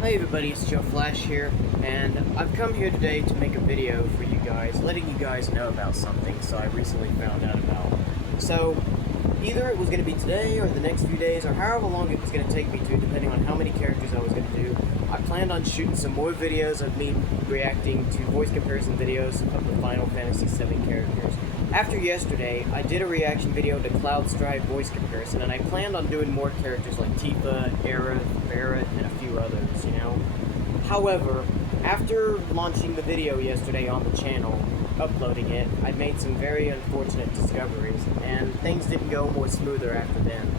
Hi everybody, it's Joe Flash here, and I've come here today to make a video for you guys, letting you guys know about something I recently found out about. So, either it was going to be today or the next few days, or however long it was going to take me to, depending on how many characters I was going to do, I planned on shooting some more videos of me reacting to voice comparison videos of the Final Fantasy VII characters. After yesterday, I did a reaction video to Cloud Strife voice comparison, and I planned on doing more characters like Tifa, Aerith, Barret, and a few others, you know? However, after launching the video yesterday on the channel, uploading it, I made some very unfortunate discoveries, and things didn't go more smoother after then.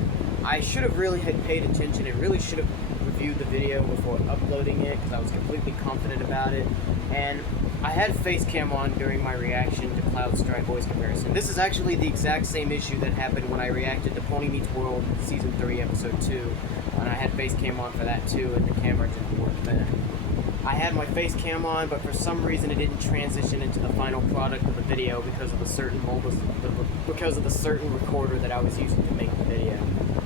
I should have really had paid attention and really should have reviewed the video before uploading it, because I was completely confident about it, and I had face cam on during my reaction to Cloud Strife voice comparison. This is actually the exact same issue that happened when I reacted to Pony Meets World Season 3 Episode 2, and I had face cam on for that too, and the camera didn't work then. I had my face cam on, but for some reason it didn't transition into the final product of the video because of the certain recorder that I was using to make the video.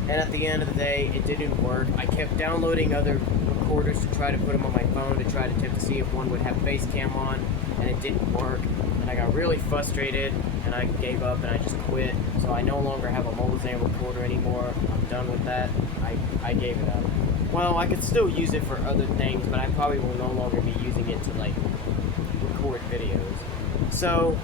And at the end of the day, it didn't work. I kept downloading other recorders to try to put them on my phone to try to attempt to see if one would have face cam on, and it didn't work. And I got really frustrated, and I gave up, and I just quit. So I no longer have a Molizan recorder anymore. I'm done with that. I gave it up. Well, I could still use it for other things, but I probably will no longer be using it to, like, record videos. So,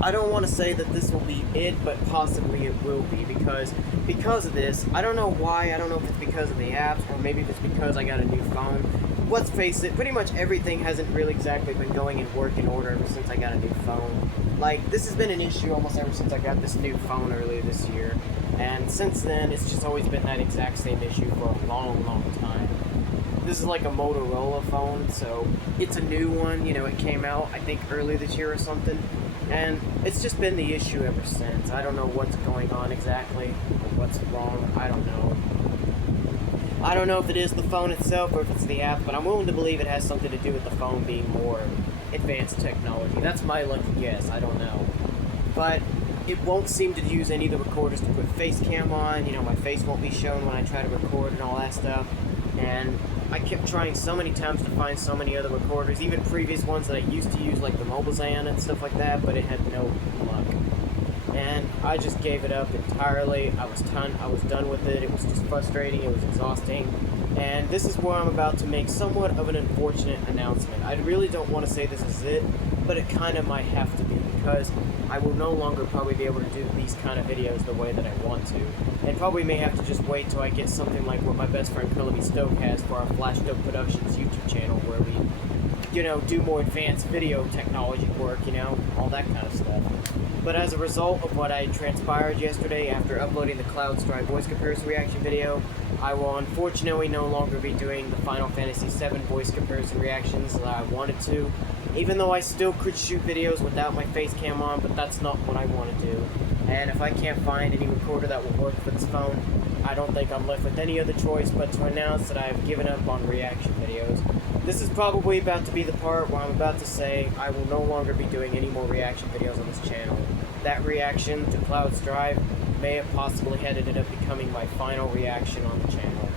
I don't want to say that this will be it, but possibly it will be, because of this, I don't know why, I don't know if it's because of the apps, or maybe if it's because I got a new phone. Let's face it, pretty much everything hasn't really exactly been going in working order ever since I got a new phone. Like, this has been an issue almost ever since I got this new phone earlier this year, and since then, it's just always been that exact same issue for a long, long time. This is like a Motorola phone, so it's a new one, you know, it came out, I think, earlier this year or something, and it's just been the issue ever since. I don't know what's going on exactly, or what's wrong, I don't know. I don't know if it is the phone itself or if it's the app, but I'm willing to believe it has something to do with the phone being more advanced technology. That's my lucky guess, I don't know. But it won't seem to use any of the recorders to put face cam on, you know, my face won't be shown when I try to record and all that stuff. And I kept trying so many times to find so many other recorders, even previous ones that I used to use, like the Molizan and stuff like that, but it had no luck. And I just gave it up entirely. I was done with it. It was just frustrating. It was exhausting. And this is where I'm about to make somewhat of an unfortunate announcement. I really don't want to say this is it, but it kind of might have to be, because I will no longer probably be able to do these kind of videos the way that I want to. And probably may have to just wait till I get something like what my best friend Curly Stoke has for our Flash Stoke Productions YouTube channel, where we, you know, do more advanced video technology work, you know, all that kind of stuff. But as a result of what I transpired yesterday after uploading the Cloud Strife voice comparison reaction video, I will unfortunately no longer be doing the Final Fantasy VII voice comparison reactions that I wanted to, even though I still could shoot videos without my face cam on, but that's not what I want to do. And if I can't find any recorder that will work for this phone, I don't think I'm left with any other choice but to announce that I have given up on reaction videos. This is probably about to be the part where I'm about to say I will no longer be doing any more reaction videos on this channel. That reaction to Cloud Strife may have possibly ended up becoming my final reaction on the channel.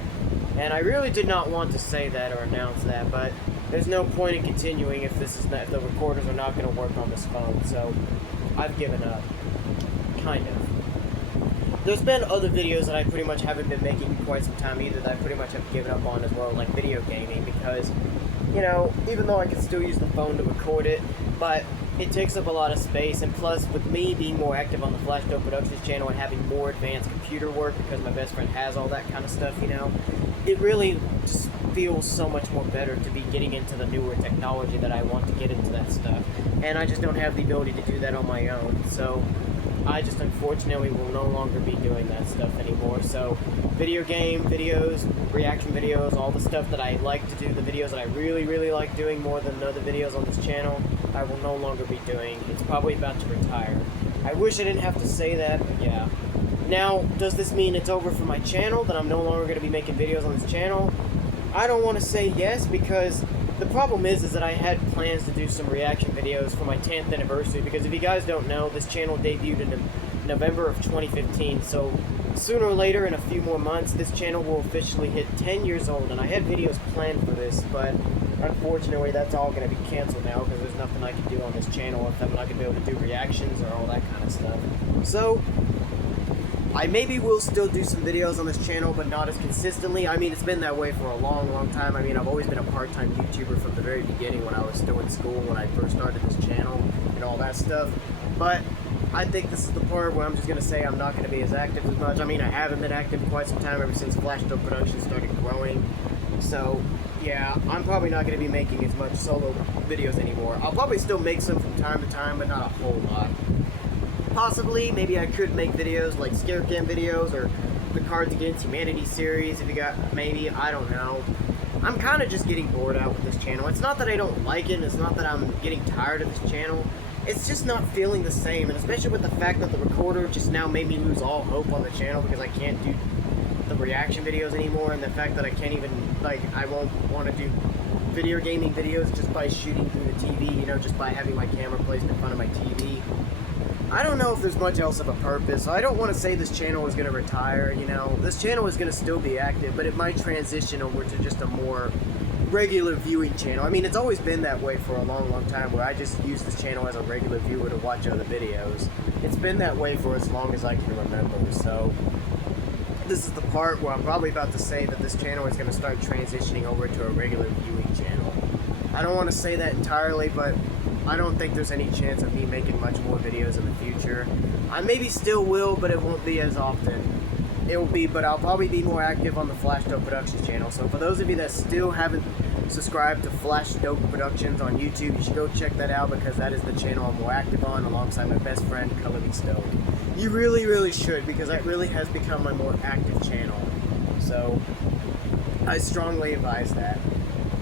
And I really did not want to say that or announce that, but there's no point in continuing if if the recorders are not going to work on this phone, so I've given up. Kind of. There's been other videos that I pretty much haven't been making in quite some time either that I pretty much have given up on as well, like video gaming, because, you know, even though I can still use the phone to record it, but it takes up a lot of space, and plus, with me being more active on the Flash Stoke Productions channel and having more advanced computer work, because my best friend has all that kind of stuff, you know, it really just feels so much more better to be getting into the newer technology that I want to get into that stuff, and I just don't have the ability to do that on my own, so I just unfortunately will no longer be doing that stuff anymore. So video game videos, reaction videos, all the stuff that I like to do, the videos that I really, really like doing more than other videos on this channel, I will no longer be doing. It's probably about to retire. I wish I didn't have to say that, but yeah. Now, does this mean it's over for my channel, that I'm no longer going to be making videos on this channel? I don't want to say yes, because the problem is that I had plans to do some reaction videos for my 10th anniversary, because if you guys don't know, this channel debuted in November of 2015, so sooner or later, in a few more months, this channel will officially hit 10 years old, and I had videos planned for this, but unfortunately that's all going to be canceled now because there's nothing I can do on this channel if I'm not going to be able to do reactions or all that kind of stuff. So I maybe will still do some videos on this channel, but not as consistently. I mean, it's been that way for a long time. I mean, I've always been a part-time YouTuber from the very beginning when I was still in school, when I first started this channel and all that stuff. But I think this is the part where I'm just going to say I'm not going to be as active as much. I mean, I haven't been active quite some time ever since Flash Dope Productions started growing. So, yeah, I'm probably not going to be making as much solo videos anymore. I'll probably still make some from time to time, but not a whole lot. Possibly, maybe I could make videos like scare cam videos or the Cards Against Humanity series if you got, maybe, I don't know. I'm kind of just getting bored out with this channel. It's not that I don't like it, it's not that I'm getting tired of this channel. It's just not feeling the same, and especially with the fact that the recorder just now made me lose all hope on the channel because I can't do the reaction videos anymore, and the fact that I can't even, like, I won't want to do video gaming videos just by shooting through the TV, you know, just by having my camera placed in front of my TV. I don't know if there's much else of a purpose. I don't want to say this channel is going to retire, you know. This channel is going to still be active, but it might transition over to just a more regular viewing channel. I mean, it's always been that way for a long time, where I just use this channel as a regular viewer to watch other videos. It's been that way for as long as I can remember, so this is the part where I'm probably about to say that this channel is going to start transitioning over to a regular viewing channel. I don't want to say that entirely, but I don't think there's any chance of me making much more videos in the future. I maybe still will, but it won't be as often. It will be, but I'll probably be more active on the Flash Dope Productions channel. So for those of you that still haven't subscribed to Flash Dope Productions on YouTube, you should go check that out because that is the channel I'm more active on alongside my best friend, Color Me Stone. You really should, because that really has become my more active channel. So I strongly advise that.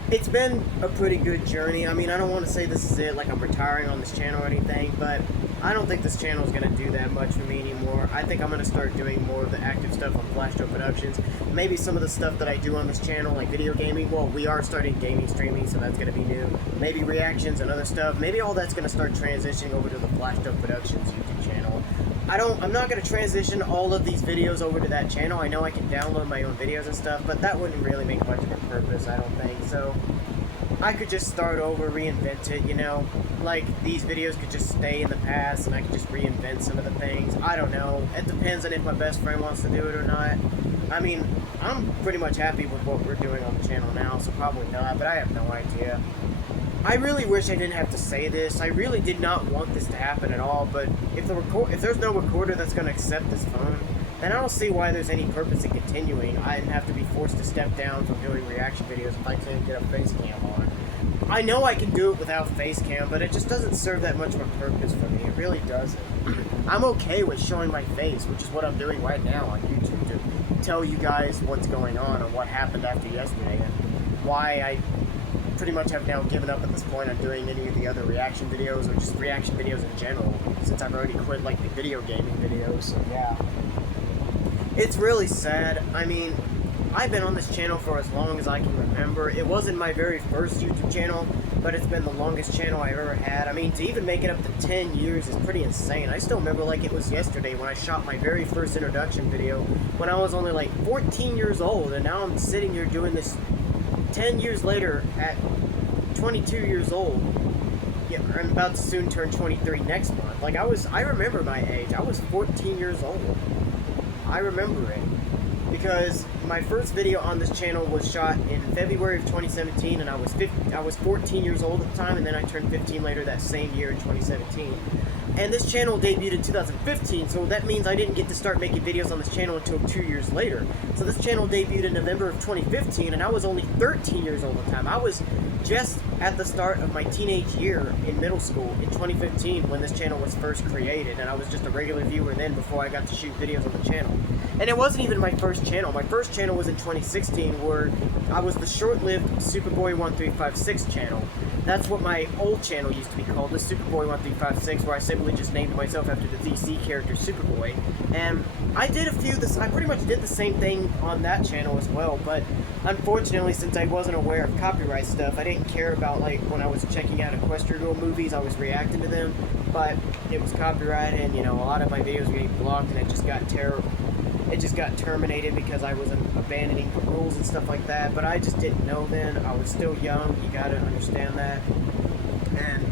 It's been a pretty good journey. I mean, I don't want to say this is it, like I'm retiring on this channel or anything, but I don't think this channel is going to do that much for me anymore. I think I'm going to start doing more of the active stuff on Flash Dope Productions. Maybe some of the stuff that I do on this channel, like video gaming, well, we are starting gaming streaming, so that's going to be new. Maybe reactions and other stuff. Maybe all that's going to start transitioning over to the Flash Dope Productions YouTube channel. I'm not going to transition all of these videos over to that channel. I know I can download my own videos and stuff, but that wouldn't really make much of a purpose, I don't think. So I could just start over, reinvent it, you know? Like, these videos could just stay in the past and I could just reinvent some of the things. I don't know. It depends on if my best friend wants to do it or not. I mean, I'm pretty much happy with what we're doing on the channel now, so probably not, but I have no idea. I really wish I didn't have to say this. I really did not want this to happen at all, but if there's no recorder that's going to accept this phone, then I don't see why there's any purpose in continuing. I'd have to be forced to step down from doing reaction videos if I can't get a face cam on. I know I can do it without face cam, but it just doesn't serve that much of a purpose for me. It really doesn't. I'm okay with showing my face, which is what I'm doing right now on YouTube, to tell you guys what's going on and what happened after yesterday and why I pretty much have now given up at this point on doing any of the other reaction videos or just reaction videos in general, since I've already quit like the video gaming videos, so yeah. It's really sad. I mean, I've been on this channel for as long as I can remember. It wasn't my very first YouTube channel, but it's been the longest channel I've ever had. I mean, to even make it up to 10 years is pretty insane. I still remember like it was yesterday when I shot my very first introduction video when I was only like 14 years old, and now I'm sitting here doing this 10 years later at 22 years old. Yeah, I'm about to soon turn 23 next month. Like, I remember my age. I was 14 years old. I remember it. Because my first video on this channel was shot in February of 2017, and I was 14 years old at the time, and then I turned 15 later that same year in 2017. And this channel debuted in 2015, so that means I didn't get to start making videos on this channel until 2 years later. So this channel debuted in November of 2015, and I was only 13 years old at the time. I was just at the start of my teenage year in middle school in 2015 when this channel was first created, and I was just a regular viewer then before I got to shoot videos on the channel. And it wasn't even my first channel. My first channel was in 2016, where I was the short-lived Superboy1356 channel. That's what my old channel used to be called, the Superboy1356, where I simply just named myself after the DC character Superboy. And I pretty much did the same thing on that channel as well, but unfortunately, since I wasn't aware of copyright stuff, I didn't care about, like, when I was checking out Equestria movies, I was reacting to them, but it was copyrighted, and, you know, a lot of my videos were getting blocked, and it just got terrible. it just got terminated because I was abandoning the rules and stuff like that. But I just didn't know then. I was still young. You gotta understand that. And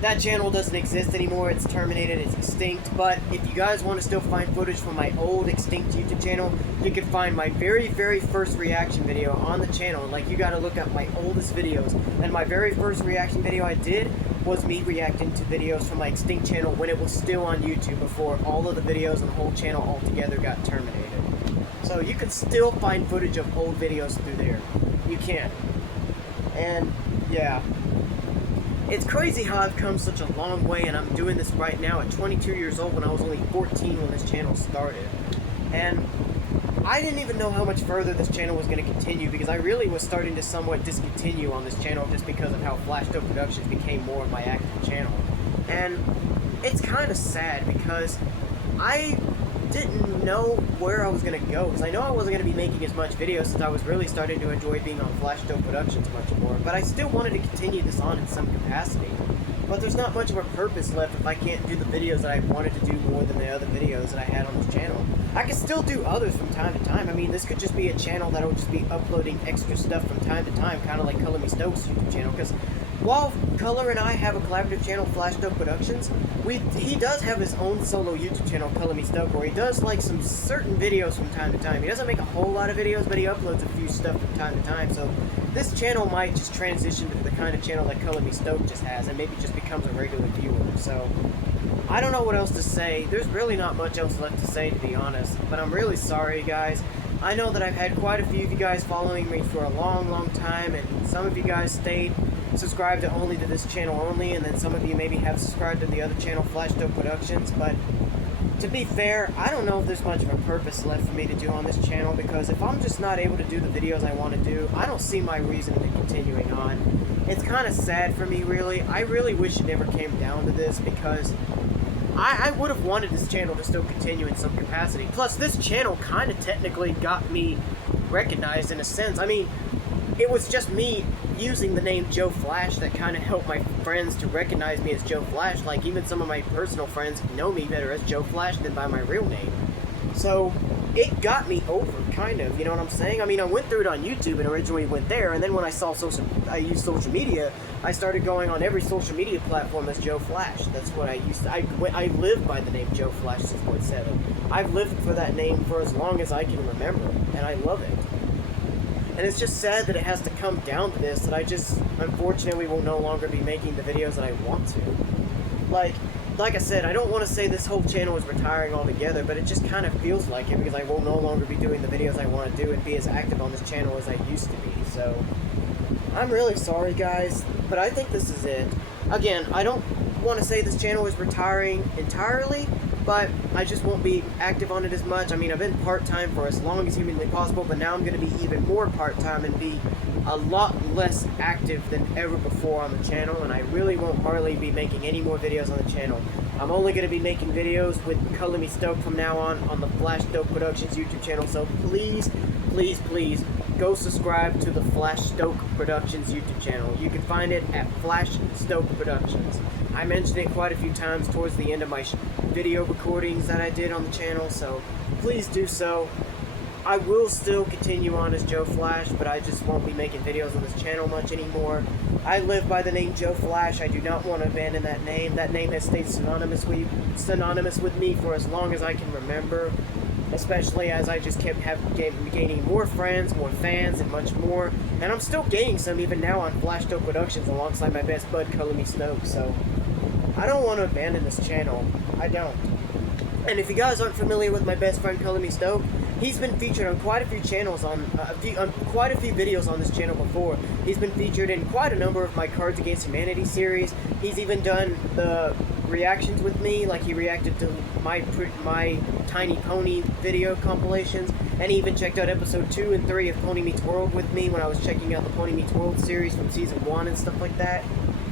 that channel doesn't exist anymore. It's terminated. It's extinct. But if you guys want to still find footage from my old extinct YouTube channel, you can find my very, very first reaction video on the channel. Like, you gotta look up my oldest videos. And my very first reaction video I did was me reacting to videos from my extinct channel when it was still on YouTube before all of the videos and the whole channel altogether got terminated. So you can still find footage of old videos through there. You can. And yeah, it's crazy how I've come such a long way, and I'm doing this right now at 22 years old when I was only 14 when this channel started. And I didn't even know how much further this channel was going to continue, because I really was starting to somewhat discontinue on this channel just because of how Flash Dope Productions became more of my active channel. And it's kind of sad because I didn't know where I was going to go, because I know I wasn't going to be making as much videos since I was really starting to enjoy being on Flash Dope Productions much more, but I still wanted to continue this on in some capacity. But there's not much of a purpose left if I can't do the videos that I wanted to do more than the other videos that I had on this channel. I can still do others from time to time. I mean, this could just be a channel that will just be uploading extra stuff from time to time, kind of like Color Me Stokes' YouTube channel, because while Color and I have a collaborative channel, Flash Dope Productions, he does have his own solo YouTube channel, Color Me Stoke, where he does like some certain videos from time to time. He doesn't make a whole lot of videos, but he uploads a few stuff from time to time. So this channel might just transition to the kind of channel that Color Me Stoke just has, and maybe just becomes a regular viewer. So I don't know what else to say. There's really not much else left to say, to be honest. But I'm really sorry, guys. I know that I've had quite a few of you guys following me for a long, long time, and some of you guys stayed subscribed only to this channel only, and then some of you maybe have subscribed to the other channel, Flash Dope Productions. But to be fair, I don't know if there's much of a purpose left for me to do on this channel, because if I'm just not able to do the videos I want to do, I don't see my reason in continuing on. It's kind of sad for me, really. I really wish it never came down to this, because I would have wanted this channel to still continue in some capacity. Plus, this channel kind of technically got me recognized in a sense. I mean, it was just me using the name Joe Flash that kind of helped my friends to recognize me as Joe Flash. Like, even some of my personal friends know me better as Joe Flash than by my real name. So it got me over, kind of, you know what I'm saying? I mean, I went through it on YouTube and originally went there, and then when I saw I used social media, I started going on every social media platform as Joe Flash. That's what I used to, I live by the name Joe Flash 6.7. I've lived for that name for as long as I can remember, and I love it. And it's just sad that it has to come down to this, that I just, unfortunately, will no longer be making the videos that I want to. Like I said, I don't want to say this whole channel is retiring altogether, but it just kind of feels like it, because I will no longer be doing the videos I want to do and be as active on this channel as I used to be. So I'm really sorry, guys, but I think this is it. Again, I don't want to say this channel is retiring entirely, but I just won't be active on it as much. I mean, I've been part-time for as long as humanly possible, but now I'm going to be even more part-time and be a lot less active than ever before on the channel, and I really won't hardly be making any more videos on the channel. I'm only going to be making videos with Color Me Stoke from now on the Flash Dope Productions YouTube channel, so please, please, please, go subscribe to the Flash Stoke Productions YouTube channel. You can find it at Flash Stoke Productions. I mentioned it quite a few times towards the end of my video recordings that I did on the channel, so please do so. I will still continue on as Joe Flash, but I just won't be making videos on this channel much anymore. I live by the name Joe Flash. I do not want to abandon that name. That name has stayed synonymous with me for as long as I can remember, especially as I just kept gaining more friends, more fans, and much more. And I'm still gaining some even now on Flash Dope Productions alongside my best bud, Color Me Stoke, so I don't want to abandon this channel. I don't. And if you guys aren't familiar with my best friend, Color Me Stoke, he's been featured on quite a few channels, quite a few videos on this channel before. He's been featured in quite a number of my Cards Against Humanity series. He's even done the reactions with me, like he reacted to my Tiny Pony video compilations, and he even checked out episode 2 and 3 of Pony Meets World with me when I was checking out the Pony Meets World series from season 1 and stuff like that.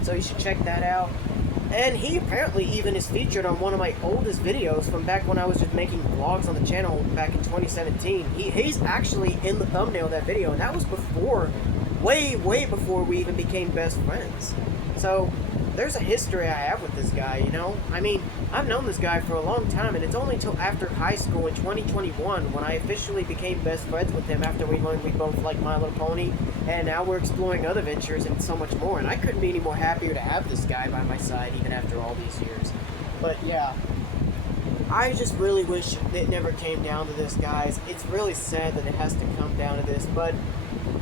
So you should check that out. And he apparently even is featured on one of my oldest videos from back when I was just making vlogs on the channel back in 2017. He's actually in the thumbnail of that video, and that was before, way before we even became best friends. So there's a history I have with this guy, you know? I mean, I've known this guy for a long time, and it's only until after high school in 2021 when I officially became best friends with him after we learned we both like My Little Pony, and now we're exploring other ventures and so much more, and I couldn't be any more happier to have this guy by my side even after all these years. But yeah, I just really wish it never came down to this, guys. It's really sad that it has to come down to this, but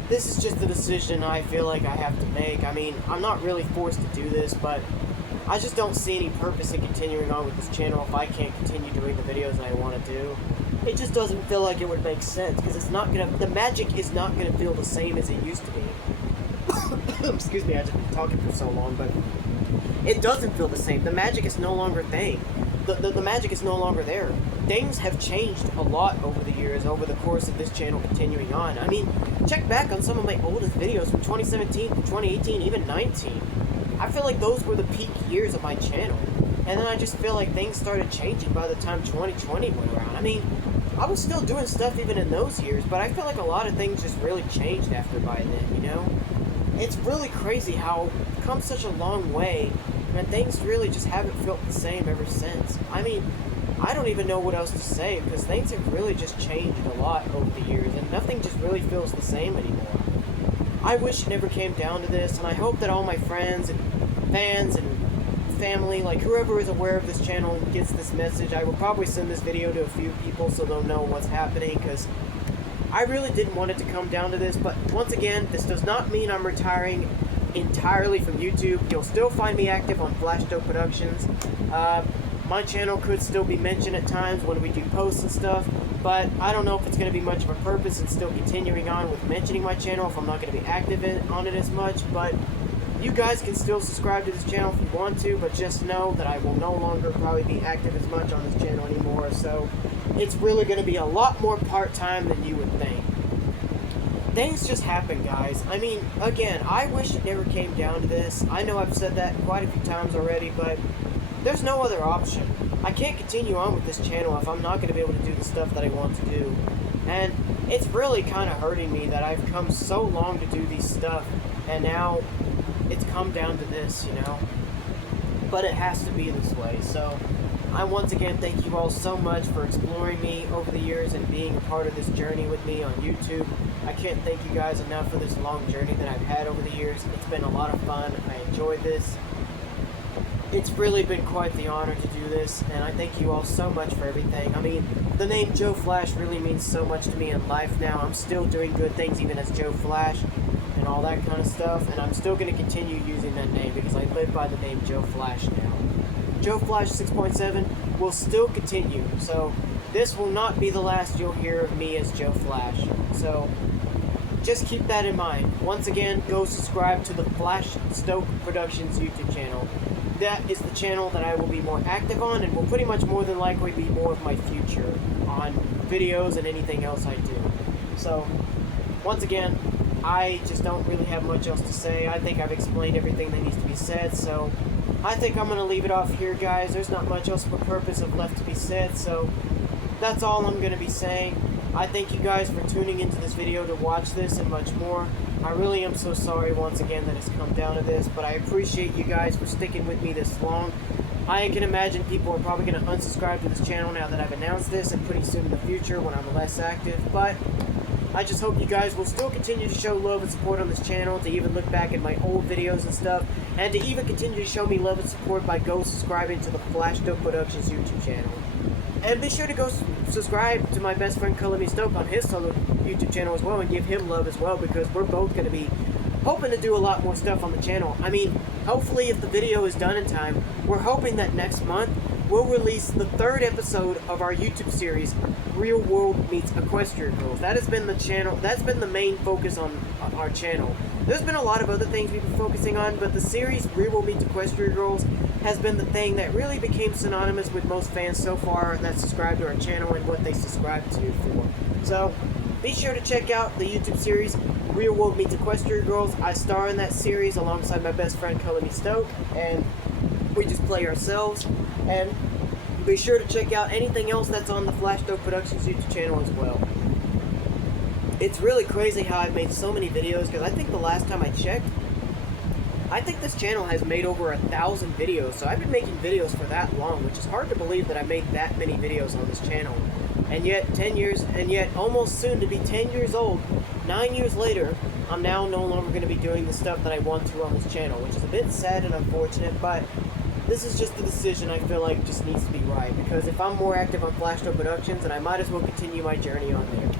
this is just the decision I feel like I have to make. I mean, I'm not really forced to do this, but I just don't see any purpose in continuing on with this channel if I can't continue doing the videos I want to do. It just doesn't feel like it would make sense, because it's not gonna, the magic is not gonna feel the same as it used to be. Excuse me, I've just been talking for so long, but it doesn't feel the same. The magic is no longer a thing. The magic is no longer there. Things have changed a lot over the years, over the course of this channel continuing on. I mean, check back on some of my oldest videos from 2017, from 2018, even 19. I feel like those were the peak years of my channel. And then I just feel like things started changing by the time 2020 went around. I mean, I was still doing stuff even in those years, but I feel like a lot of things just really changed after by then, you know? It's really crazy how we've come such a long way, and things really just haven't felt the same ever since. I mean, I don't even know what else to say, because things have really just changed a lot over the years, and nothing just really feels the same anymore. I wish it never came down to this, and I hope that all my friends and fans and family, like whoever is aware of this channel gets this message. I will probably send this video to a few people so they'll know what's happening, because I really didn't want it to come down to this, but once again, this does not mean I'm retiring entirely from YouTube. You'll still find me active on Flash Dope Productions. My channel could still be mentioned at times when we do posts and stuff, but I don't know if it's going to be much of a purpose in still continuing on with mentioning my channel if I'm not going to be active on it as much. But you guys can still subscribe to this channel if you want to, but just know that I will no longer probably be active as much on this channel anymore, so it's really going to be a lot more part-time than you would think. Things just happen, guys. I mean, again, I wish it never came down to this. I know I've said that quite a few times already, but there's no other option. I can't continue on with this channel if I'm not going to be able to do the stuff that I want to do. And it's really kind of hurting me that I've come so long to do these stuff, and now it's come down to this, you know? But it has to be this way, so I once again thank you all so much for exploring me over the years and being a part of this journey with me on YouTube. I can't thank you guys enough for this long journey that I've had over the years. It's been a lot of fun. I enjoyed this. It's really been quite the honor to do this, and I thank you all so much for everything. I mean, the name Joe Flash really means so much to me in life now. I'm still doing good things even as Joe Flash and all that kind of stuff, and I'm still going to continue using that name because I live by the name Joe Flash now. Joe Flash 6.7 will still continue, so this will not be the last you'll hear of me as Joe Flash. So just keep that in mind. Once again, go subscribe to the Flash Dope Productions YouTube channel. That is the channel that I will be more active on, and will pretty much more than likely be more of my future on videos and anything else I do. So, once again, I just don't really have much else to say. I think I've explained everything that needs to be said, so I think I'm going to leave it off here, guys. There's not much else of a purpose of left to be said, so that's all I'm going to be saying. I thank you guys for tuning into this video to watch this and much more. I really am so sorry once again that it's come down to this, but I appreciate you guys for sticking with me this long. I can imagine people are probably going to unsubscribe to this channel now that I've announced this, and pretty soon in the future when I'm less active, but I just hope you guys will still continue to show love and support on this channel, to even look back at my old videos and stuff, and to even continue to show me love and support by go subscribing to the Flash Dope Productions YouTube channel. And be sure to go subscribe to my best friend Color Me Stoke on his solo YouTube channel as well, and give him love as well, because we're both going to be hoping to do a lot more stuff on the channel. I mean, hopefully if the video is done in time, we're hoping that next month we'll release the 3rd episode of our YouTube series, Real World Meets Equestria Girls. That has been the channel, that's been the main focus on our channel. There's been a lot of other things we've been focusing on, but the series Real World Meets Equestria Girls has been the thing that really became synonymous with most fans so far that subscribe to our channel and what they subscribe to for. So, be sure to check out the YouTube series Real World Meets Equestria Girls. I star in that series alongside my best friend Color Me Stoke, and we just play ourselves. And be sure to check out anything else that's on the Flash Dope Productions YouTube channel as well. It's really crazy how I've made so many videos, because I think the last time I checked, I think this channel has made over 1,000 videos, so I've been making videos for that long, which is hard to believe that I made that many videos on this channel. And yet 10 years, and yet almost soon to be 10 years old, 9 years later, I'm now no longer going to be doing the stuff that I want to on this channel, which is a bit sad and unfortunate, but this is just a decision I feel like just needs to be right, because if I'm more active on Flashdope Productions, then I might as well continue my journey on there.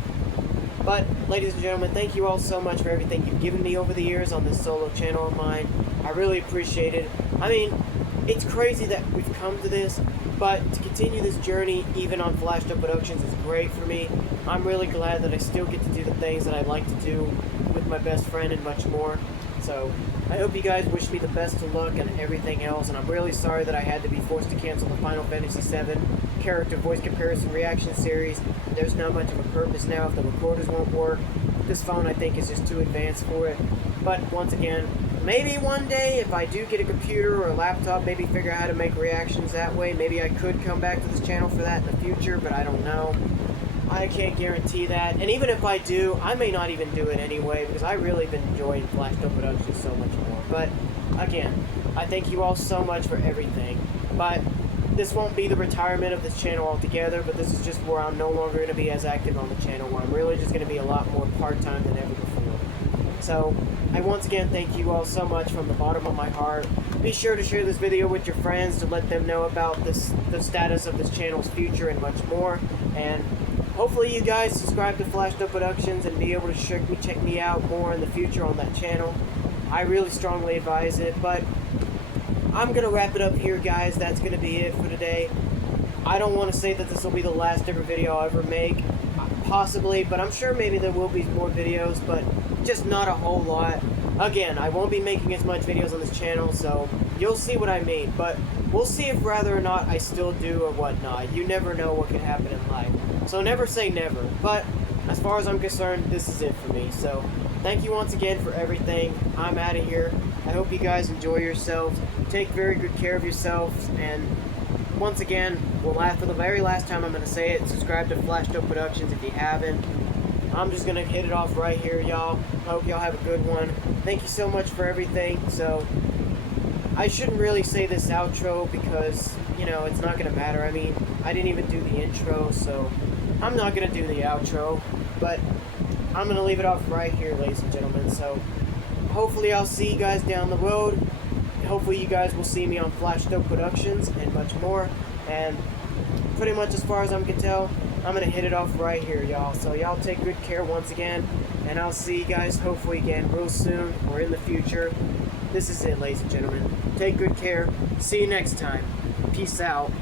But, ladies and gentlemen, thank you all so much for everything you've given me over the years on this solo channel of mine. I really appreciate it. I mean, it's crazy that we've come to this, but to continue this journey, even on Flashdope Productions, is great for me. I'm really glad that I still get to do the things that I like to do with my best friend and much more. So, I hope you guys wish me the best of luck and everything else, and I'm really sorry that I had to be forced to cancel the Final Fantasy VII character voice comparison reaction series. There's not much of a purpose now if the recorders won't work. This phone, I think, is just too advanced for it. But, once again, maybe one day, if I do get a computer or a laptop, maybe figure out how to make reactions that way. Maybe I could come back to this channel for that in the future, but I don't know. I can't guarantee that. And even if I do, I may not even do it anyway, because I really been enjoying Flashdope Productions so much more. But, again, I thank you all so much for everything. But this won't be the retirement of this channel altogether, but this is just where I'm no longer going to be as active on the channel, where I'm really just going to be a lot more part-time than ever before. So, I once again thank you all so much from the bottom of my heart. Be sure to share this video with your friends to let them know about the status of this channel's future and much more. And hopefully you guys subscribe to Flashdope Productions and be able to check me out more in the future on that channel. I really strongly advise it, but I'm going to wrap it up here, guys. That's going to be it for today. I don't want to say that this will be the last ever video I'll ever make. Possibly, but I'm sure maybe there will be more videos, but just not a whole lot. Again, I won't be making as much videos on this channel, so you'll see what I mean, but we'll see if whether or not I still do or whatnot. You never know what could happen in life, so never say never. But as far as I'm concerned, this is it for me. So thank you once again for everything. I'm out of here. I hope you guys enjoy yourselves. Take very good care of yourselves, and once again, for the very last time I'm going to say it, subscribe to Flashdope Productions if you haven't. I'm just going to hit it off right here, y'all. I hope y'all have a good one. Thank you so much for everything. So, I shouldn't really say this outro because, you know, it's not going to matter. I mean, I didn't even do the intro, so I'm not going to do the outro. But I'm going to leave it off right here, ladies and gentlemen. So, hopefully I'll see you guys down the road. Hopefully you guys will see me on Flashdope Productions and much more. And pretty much as far as I can tell, I'm going to hit it off right here, y'all. So y'all take good care once again. And I'll see you guys hopefully again real soon or in the future. This is it, ladies and gentlemen. Take good care. See you next time. Peace out.